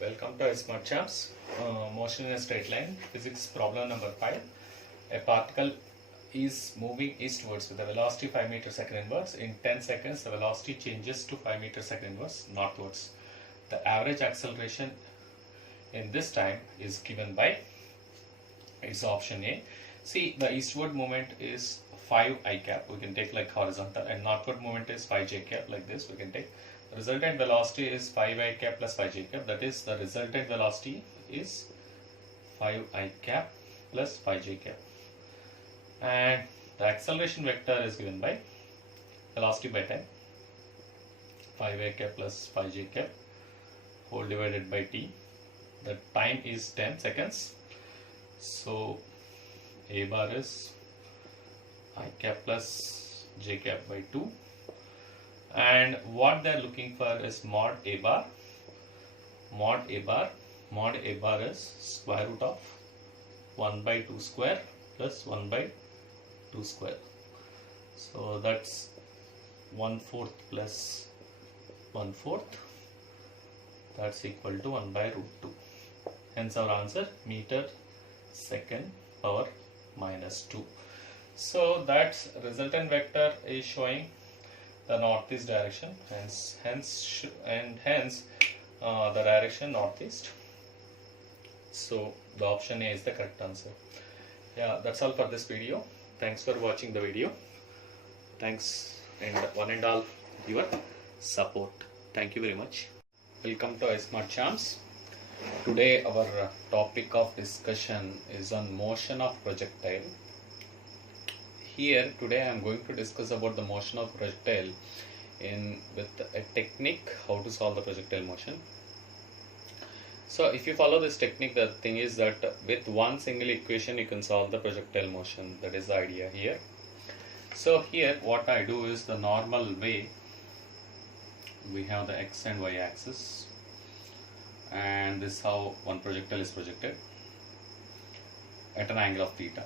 Welcome to Smart Champs. Motion in a straight line. Physics problem number 5. A particle is moving eastwards with a velocity 5 meter second inverse. In 10 seconds, the velocity changes to 5 meter second inverse northwards. The average acceleration in this time is given by, it's option A. See, the eastward movement is 5 I cap, we can take like horizontal, and northward movement is 5 j cap, like this we can take. The resultant velocity is 5 I cap plus 5 j cap, that is the resultant velocity is 5 I cap plus 5 j cap. And the acceleration vector is given by velocity by time, 5 I cap plus 5 j cap whole divided by t. The time is 10 seconds. So A bar is I cap plus j cap by 2, and what they are looking for is mod A bar. Mod A bar is square root of 1 by 2 square plus 1 by 2 square. So that's 1/4 plus 1/4, that's equal to 1 by root 2. Hence our answer, meter second power minus 2. So that resultant vector is showing the northeast direction, hence the direction northeast. So the option A is the correct answer. Yeah, that's all for this video. Thanks for watching the video. Thanks and one and all your support. Thank you very much. Welcome to Smart Champs. Today our topic of discussion is on motion of projectile. Here today I am going to discuss about the motion of projectile with a technique how to solve the projectile motion. So if you follow this technique, the thing is that with one single equation you can solve the projectile motion. That is the idea here. So here what I do is the normal way. We have the x and y axis, and this is how one projectile is projected at an angle of theta.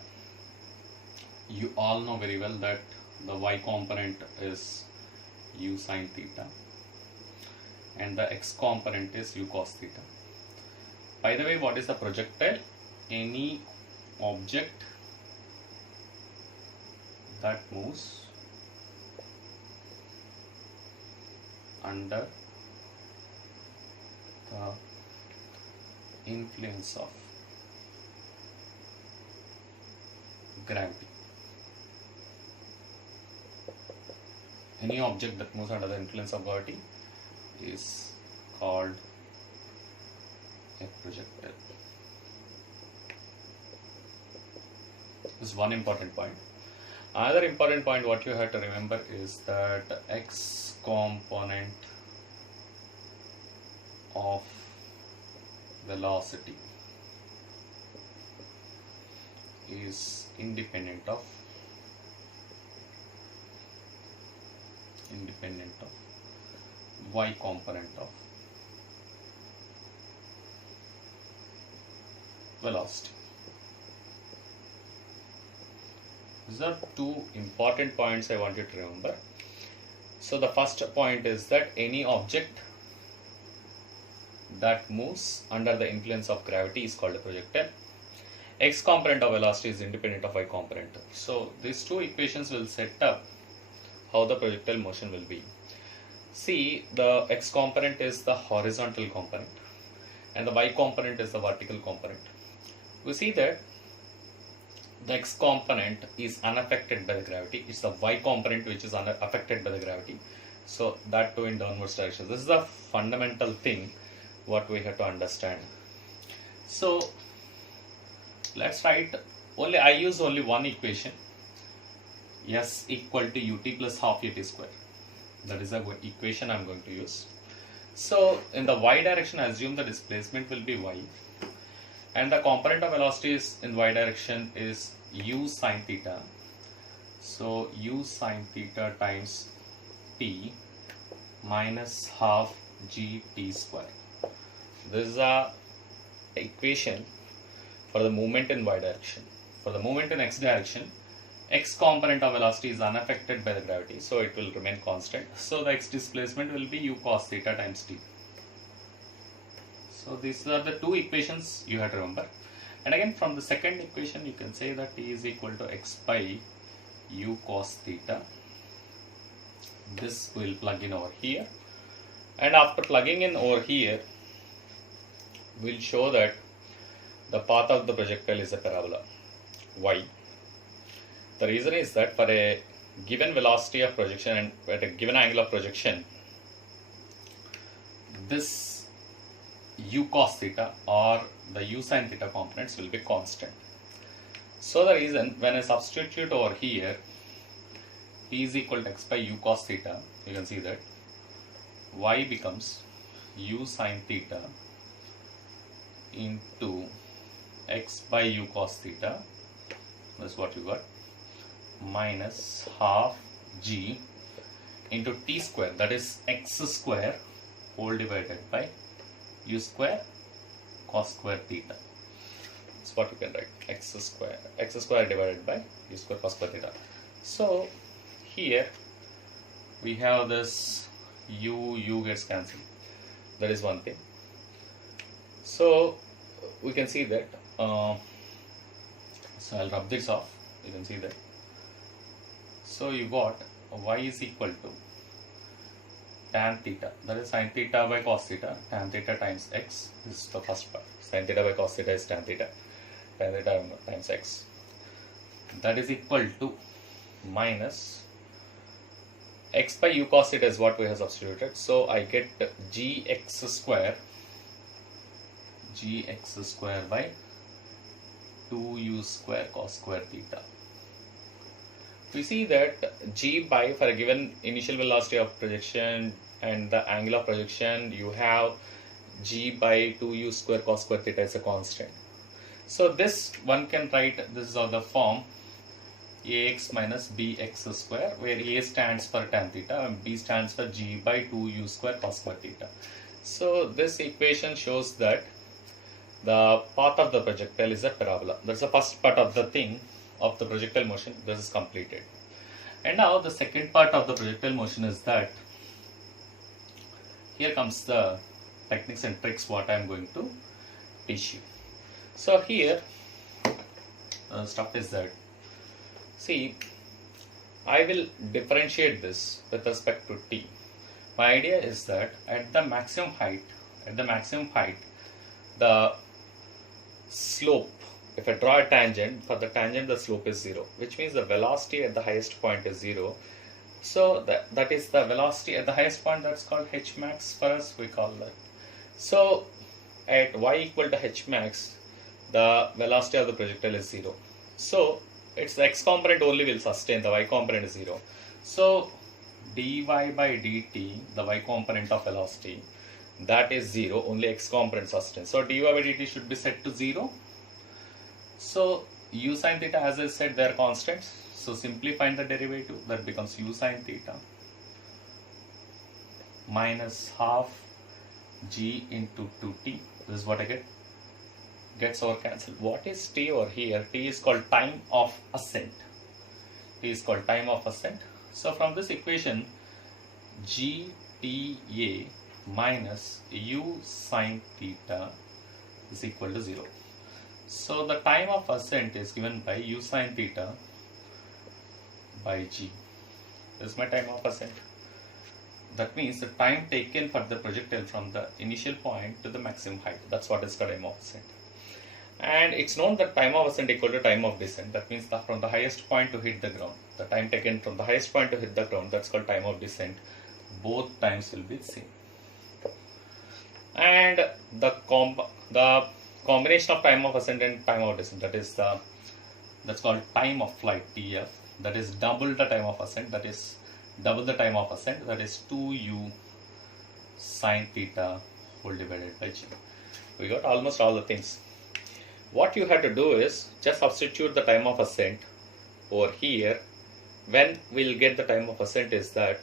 You all know very well that the y component is u sin theta and the x component is u cos theta. By the way, what is the projectile? Any object that moves under the influence of gravity. Any object that moves under the influence of gravity is called a projectile. This is one important point. Another important point what you have to remember is that x component of velocity is independent of y component of velocity. These are two important points I want you to remember. So the first point is that any object that moves under the influence of gravity is called a projectile. X component of velocity is independent of y component. So these two equations will set up how the projectile motion will be. See, the x component is the horizontal component and the y component is the vertical component. We see that the x component is unaffected by the gravity. It's the y component which is affected by the gravity. So that too in downwards direction. This is the fundamental thing what we have to understand. So let's write, I use only one equation, S equal to ut plus half at square. That is the equation I am going to use. So in the y direction, assume the displacement will be y, and the component of velocity is in y direction is u sin theta. So u sin theta times t minus half gt square. This is the equation for the movement in y direction. For the movement in x direction, x component of velocity is unaffected by the gravity, so it will remain constant. So the x displacement will be u cos theta times t. So these are the two equations you have to remember. And again, from the second equation, you can say that T is equal to x by u cos theta. This will plug in over here. And after plugging in over here, we'll show that the path of the projectile is a parabola y. The reason is that for a given velocity of projection and at a given angle of projection, this u cos theta or the u sin theta components will be constant. So the reason, when I substitute over here T is equal to x by u cos theta, you can see that y becomes u sin theta into x by u cos theta, that's what you got, minus half g into t square, that is x square whole divided by u square cos square theta. That's what you can write, x square divided by u square cos square theta. So here we have this u gets cancelled, that is one thing. So we can see that, so I'll rub this off, you can see that. So you got y is equal to tan theta, that is sin theta by cos theta, tan theta times x, this is the first part, sin theta by cos theta is tan theta times x, that is equal to minus x by u cos theta is what we have substituted. So I get gx square by 2u square cos square theta. We see that g by, for a given initial velocity of projection and the angle of projection, you have g by 2u square cos square theta is a constant. So this one can write, this is of the form ax minus bx square, where a stands for tan theta and b stands for g by 2u square cos square theta. So this equation shows that the path of the projectile is a parabola. That's the first part of the thing of the projectile motion. This is completed. And now the second part of the projectile motion is that here comes the techniques and tricks what I am going to teach you. So here stuff is that, see, I will differentiate this with respect to t. My idea is that at the maximum height, the slope, if I draw a tangent, for the tangent the slope is 0, which means the velocity at the highest point is 0. So that is the velocity at the highest point, that's called h max for us, we call that. So at y equal to h max, the velocity of the projectile is 0. So its x component only will sustain, the y component is 0. So dy by dt, the y component of velocity, that is 0, only x component sustains. So dy by dt should be set to 0. So u sin theta, as I said, they are constants. So simply find the derivative, that becomes u sin theta minus half g into 2t. This is what I get. Gets over cancelled. What is t over here? T is called time of ascent. So from this equation, gta minus u sin theta is equal to 0. So the time of ascent is given by u sin theta by g. This is my time of ascent. That means the time taken for the projectile from the initial point to the maximum height. That's what is the time of ascent. And it's known that time of ascent equal to time of descent. That means that from the highest point to hit the ground, the time taken from the highest point to hit the ground, that's called time of descent. Both times will be the same. And the combination of time of ascent and time of descent, that's called time of flight, TF. That is double the time of ascent. That is 2u sin theta whole divided by g. We got almost all the things. What you have to do is just substitute the time of ascent over here. When we'll get the time of ascent is that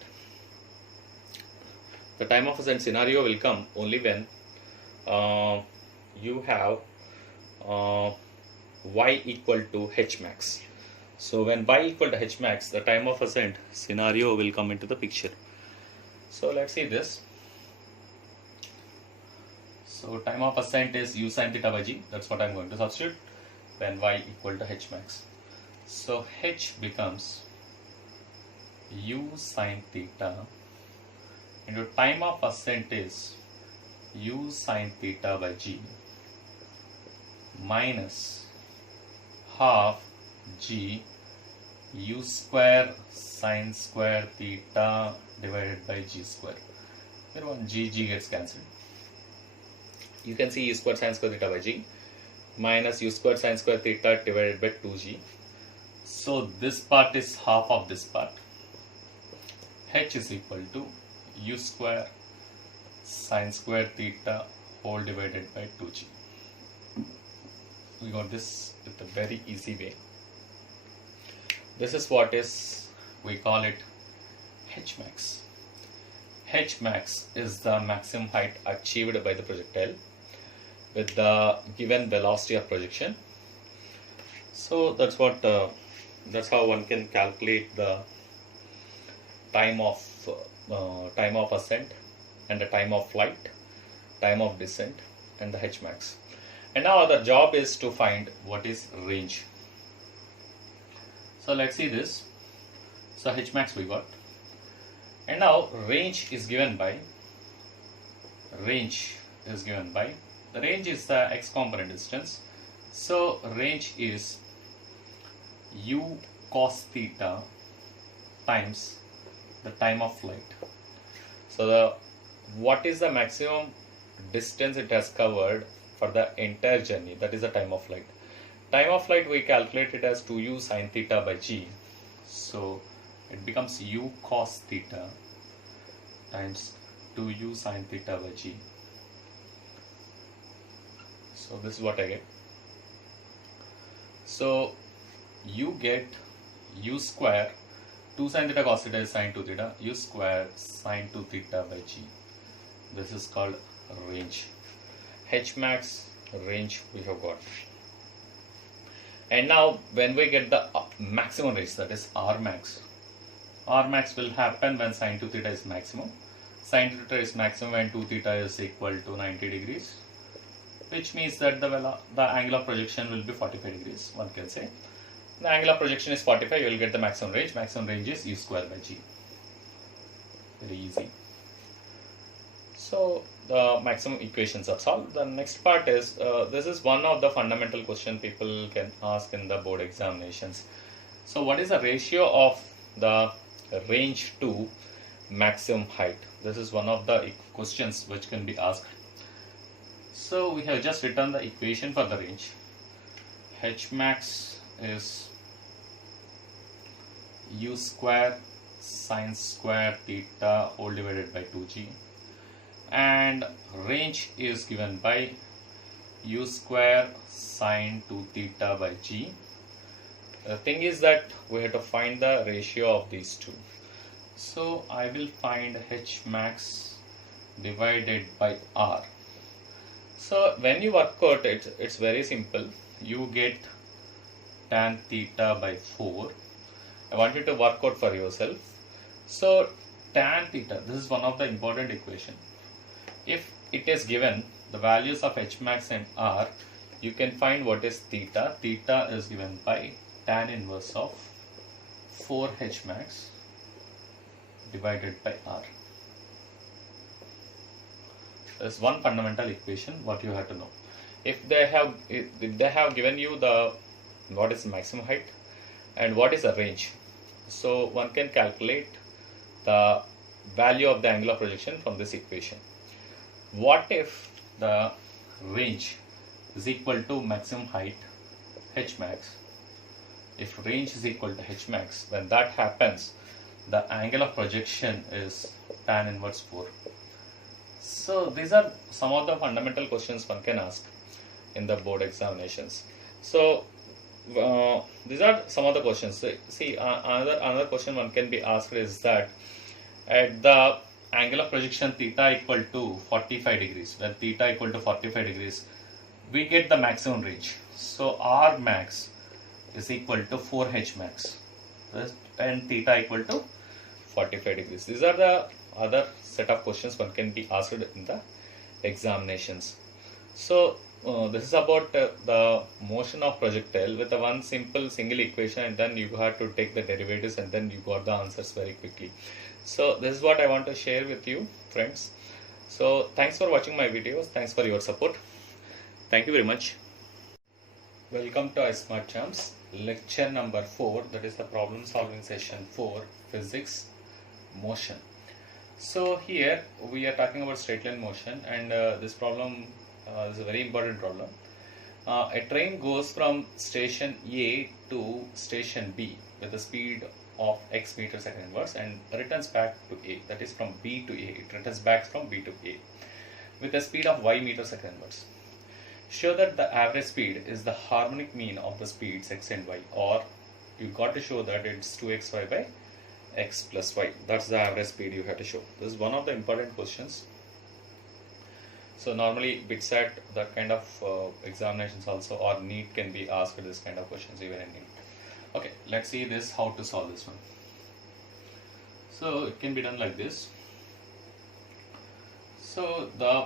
the time of ascent scenario will come only when you have y equal to h max. So when y equal to h max, the time of ascent scenario will come into the picture. So let's see this. So time of ascent is u sin theta by g. That's what I'm going to substitute when y equal to h max. So h becomes u sin theta into time of ascent is u sin theta by g minus half g u square sin square theta divided by g square. Here one g gets cancelled. You can see u square sin square theta by g minus u square sin square theta divided by 2g. So this part is half of this part. H is equal to u square sin square theta whole divided by 2g. We got this with a very easy way. This is what we call it h max. H max is the maximum height achieved by the projectile with the given velocity of projection. So that's how one can calculate the time of ascent and the time of flight, time of descent, and the h max. And now the job is to find what is range. So let's see this. So h max we got, and now range is given by the range is the x component distance. So range is u cos theta times the time of flight. So what is the maximum distance it has covered for the entire journey? That is the time of flight. Time of flight we calculate it as 2u sin theta by g. So it becomes u cos theta times 2u sin theta by g. So this is what I get. So you get u square 2 sin theta cos theta is sin 2 theta, u square sin 2 theta by g. This is called range. H max range we have got. And now when we get the maximum range, that is R max will happen when sin 2 theta is maximum. Sin 2 theta is maximum when 2 theta is equal to 90 degrees, which means that the angle of projection will be 45 degrees, one can say. The angle of projection is 45, you will get the maximum range. Maximum range is u square by g. Very easy. So the maximum equations are solved. The next part is, this is one of the fundamental question people can ask in the board examinations. So what is the ratio of the range to maximum height? This is one of the questions which can be asked. So we have just written the equation for the range. H max is u square sin square theta whole divided by 2g, and range is given by u square sin 2 theta by g. The thing is that we have to find the ratio of these two. So I will find h max divided by r. So when you work out it, it's very simple. You get tan theta by 4. I want you to work out for yourself. So tan theta, this is one of the important equation. If it is given the values of h max and r, you can find what is theta. Theta is given by tan inverse of 4 h max divided by r. There's one fundamental equation what you have to know. If they have given you the what is maximum height and what is the range, so one can calculate the value of the angle of projection from this equation. What if the range is equal to maximum height h max? If range is equal to h max, when that happens, the angle of projection is tan inverse 4. So these are some of the fundamental questions one can ask in the board examinations. So these are some of the questions. See, another question one can be asked is that at the angle of projection theta equal to 45 degrees, when theta equal to 45 degrees, we get the maximum range. So R max is equal to 4h max and theta equal to 45 degrees. These are the other set of questions one can be asked in the examinations. So this is about the motion of projectile with a one simple single equation, and then you have to take the derivatives and then you got the answers very quickly. So this is what I want to share with you, friends. So thanks for watching my videos. Thanks for your support. Thank you very much. Welcome to iSmart Champs, lecture number 4, that is the problem solving session 4, physics, motion. So here we are talking about straight line motion, and this problem is a very important problem. A train goes from station A to station B with a speed of x meter second inverse and returns back to A, that is from B to A. It returns back from B to A with a speed of y meter second inverse. Show that the average speed is the harmonic mean of the speeds x and y, or you got to show that it's 2xy by x plus y. That's the average speed you have to show. This is one of the important questions. So normally BITSAT, that kind of examinations also, or NEET can be asked this kind of questions even in NEET. Okay, let's see this, how to solve this one. So it can be done like this. So the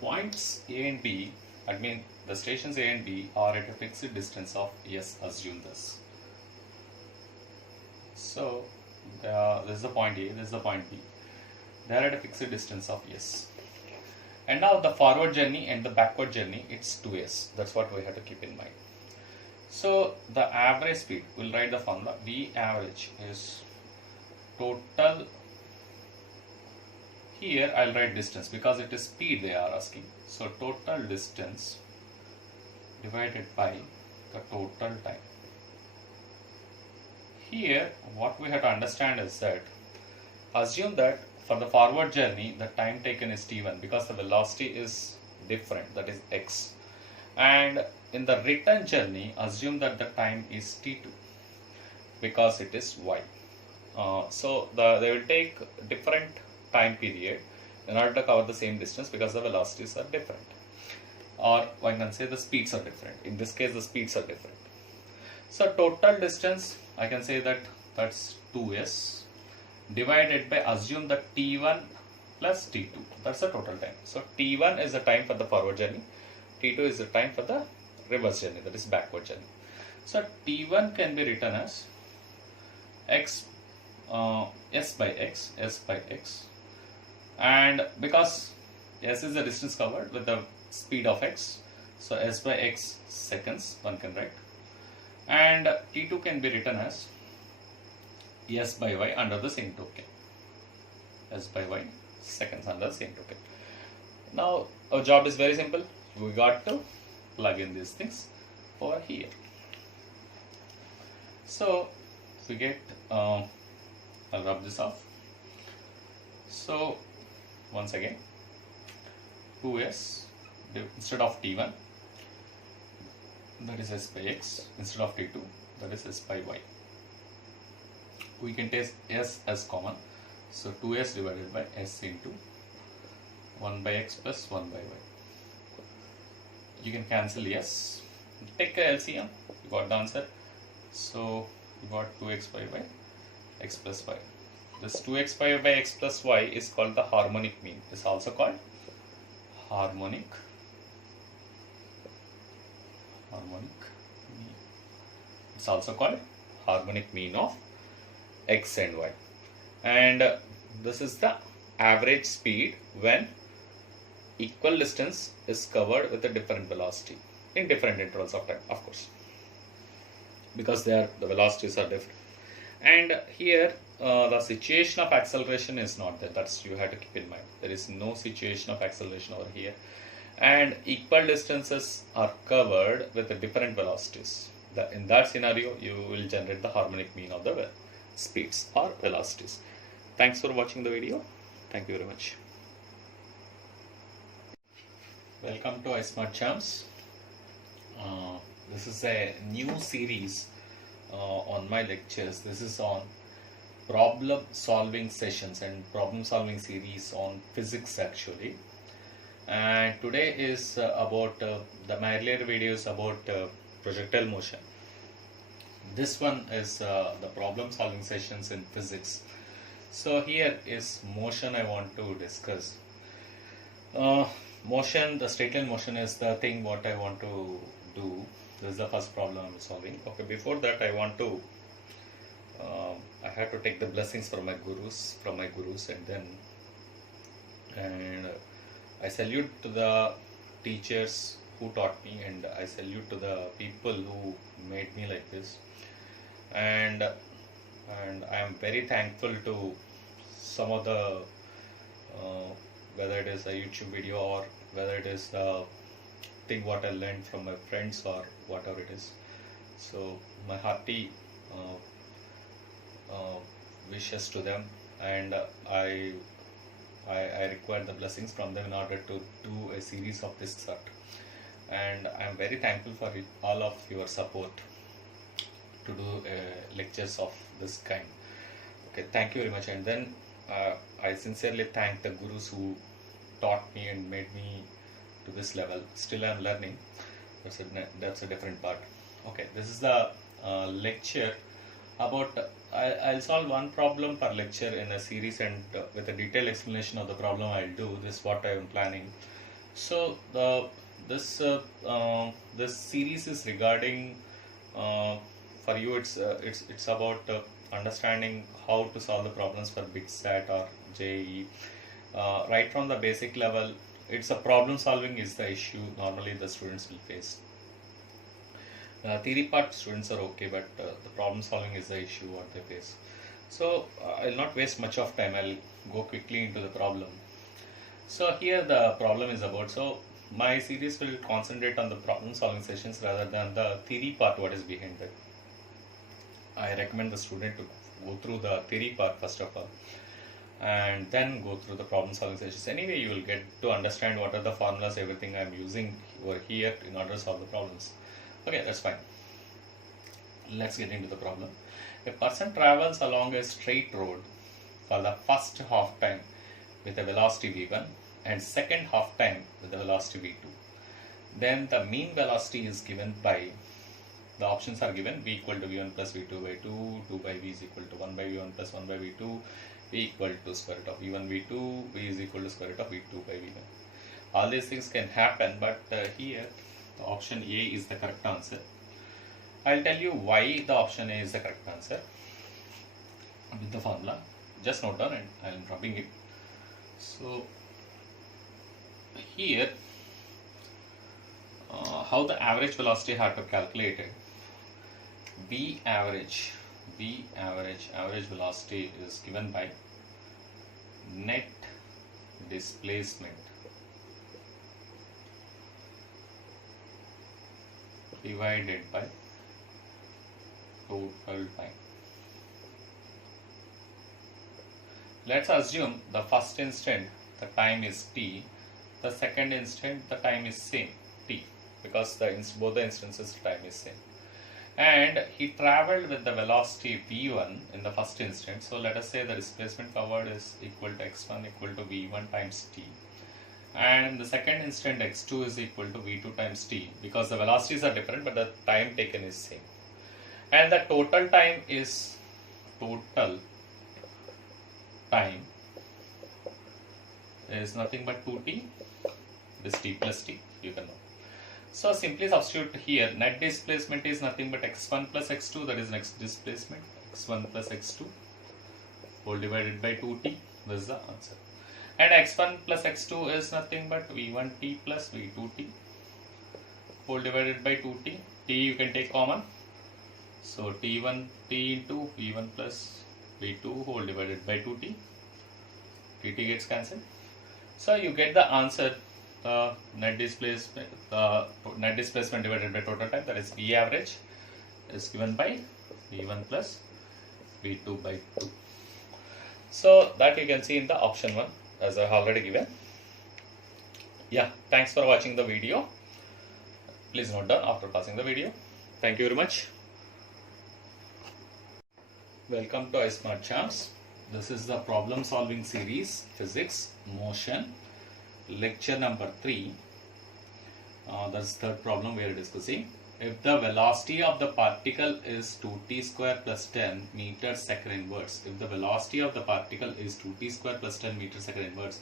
points A and B, I mean the stations A and B are at a fixed distance of S, assume this. So this is the point A, this is the point B. They are at a fixed distance of S. And now the forward journey and the backward journey, it's 2s. That's what we have to keep in mind. So the average speed, we'll write the formula. V average is total. Here I'll write distance because it is speed they are asking. So total distance divided by the total time. Here what we have to understand is that, assume that for the forward journey the time taken is t1 because the velocity is different, that is x. And in the return journey, assume that the time is t2 because it is y. So they will take different time period in order to cover the same distance because the velocities are different. Or one can say the speeds are different. In this case the speeds are different. So total distance, I can say that that's 2s divided by, assume that t1 plus t2, that's the total time. So t1 is the time for the forward journey, t2 is the time for the reverse journey, that is backward journey. So t1 can be written as x, s by x, and because s is the distance covered with the speed of x, so s by x seconds one can write, and t2 can be written as s by y under the same token, s by y seconds under the same token. Now our job is very simple. We got to plug in these things over here. So we get, I'll rub this off. So once again, 2s instead of t1, that is s by x, instead of t2, that is s by y. We can take s as common, so 2s divided by s into 1 by x plus 1 by y. You can cancel s, take a LCM, you got the answer. So you got 2x by x plus y. This 2x by x plus y is called the harmonic mean. It is also called harmonic mean. It's also called harmonic mean of x and y, and this is the average speed when equal distance is covered with a different velocity in different intervals of time, of course, because the velocities are different. And here the situation of acceleration is not there. That's you have to keep in mind. There is no situation of acceleration over here, and equal distances are covered with the different velocities. In that scenario, you will generate the harmonic mean of the speeds or velocities. Thanks for watching the video. Thank you very much. Welcome to iSmart Champs. This is a new series on my lectures. This is on problem solving sessions and problem solving series on physics actually. And today is about my earlier videos about projectile motion. This one is the problem solving sessions in physics. So here is motion I want to discuss. motion, the straight line motion is the thing what I want to do. This is the first problem I'm solving. Okay, before that I want to I had to take the blessings from my gurus, and I salute to the teachers who taught me, and I salute to the people who made me like this, and I am very thankful to some of the whether it is a YouTube video or whether it is the thing what I learned from my friends or whatever it is. So my hearty wishes to them, and I require the blessings from them in order to do a series of this sort. And I am very thankful for all of your support to do lectures of this kind. Okay, thank you very much. And then I sincerely thank the gurus who taught me and made me to this level. Still I am learning. That's a different part. Okay, this is the lecture about I'll solve one problem per lecture in a series, and with a detailed explanation of the problem I'll do. This is what I am planning. So this series is regarding for you it's about understanding how to solve the problems for BITSAT or JEE. Right from the basic level, it's a problem solving is the issue normally the students will face. Theory part students are okay, but the problem solving is the issue what they face. So I'll not waste much of time. I'll go quickly into the problem. So here the problem is about, so my series will concentrate on the problem solving sessions rather than the theory part what is behind it. I recommend the student to go through the theory part first of all, and then go through the problem solving sessions. Anyway, you will get to understand what are the formulas, everything I am using over here in order to solve the problems. Okay, that's fine. Let's get into the problem. A person travels along a straight road for the first half time with a velocity v1 and second half time with a velocity v2. Then the mean velocity is given by, the options are given: v equal to v1 plus v2 by 2, 2 by v is equal to 1 by v1 plus 1 by v2, v equal to square root of v1 v2, v is equal to square root of v2 by v1. All these things can happen, but here the option A is the correct answer. I'll tell you why the option A is the correct answer with the formula. Just note down, and I'm dropping it. So here how the average velocity I have to calculate it. V average velocity is given by net displacement divided by total time. Let's assume the first instant the time is t, the second instant the time is same t, because both the instances time is same. And he traveled with the velocity v1 in the first instant. So let us say the displacement covered is equal to x1 equal to v1 times t. And the second instant x2 is equal to v2 times t, because the velocities are different but the time taken is same. And the total time is nothing but 2t, this t plus t, you can know. So simply substitute here. Net displacement is nothing but x1 plus x2, that is next displacement, x1 plus x2 whole divided by 2t. This is the answer. And x1 plus x2 is nothing but v1t plus v2t whole divided by 2t. T you can take common. So t1 t into v1 plus v2 whole divided by 2t. tt gets cancelled. So you get the answer. Net displacement divided by total time, that is V average, is given by v1 plus v2 by 2. So that you can see in the option 1 as I have already given. Yeah, thanks for watching the video. Please note down after passing the video. Thank you very much. Welcome to iSmart Champs. This is the problem solving series, physics, motion, lecture number 3. That's the third problem we are discussing. If the velocity of the particle is 2t square plus 10 meters second inverse, if the velocity of the particle is 2t square plus 10 meters second inverse,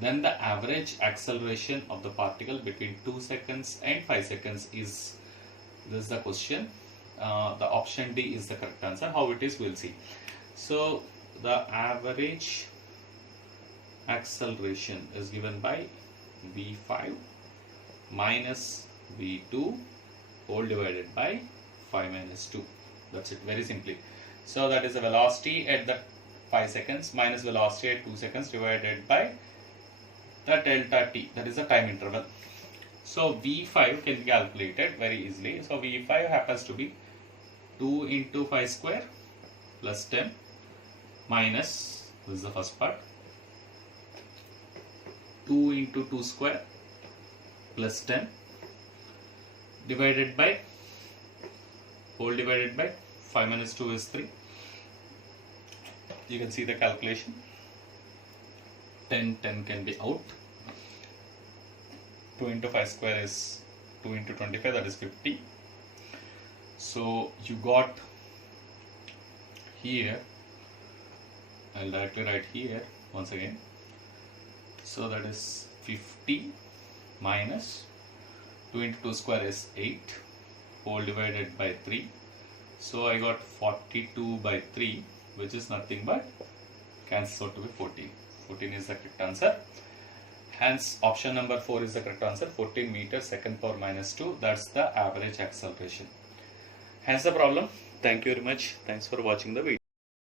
then the average acceleration of the particle between 2 seconds and 5 seconds is, this is the question. The option D is the correct answer. How it is, we'll see. So the average acceleration is given by v5 minus v2 whole divided by 5 minus 2. That's it, very simply. So that is the velocity at the 5 seconds minus velocity at 2 seconds divided by the delta t, that is the time interval. So v5 can be calculated very easily. So v5 happens to be 2 into 5 square plus 10 minus, this is the first part, 2 into 2 square plus 10 divided by, whole divided by 5 minus 2 is 3. You can see the calculation. 10 can be out. 2 into 5 square is 2 into 25, that is 50. So you got here, I'll directly write here once again. So that is 50 minus 2 into 2 square is 8 whole divided by 3. So I got 42 by 3, which is nothing but cancels out to be 14. 14 is the correct answer. Hence option number 4 is the correct answer. 14 meters second power minus 2. That's the average acceleration. Hence the problem. Thank you very much. Thanks for watching the video.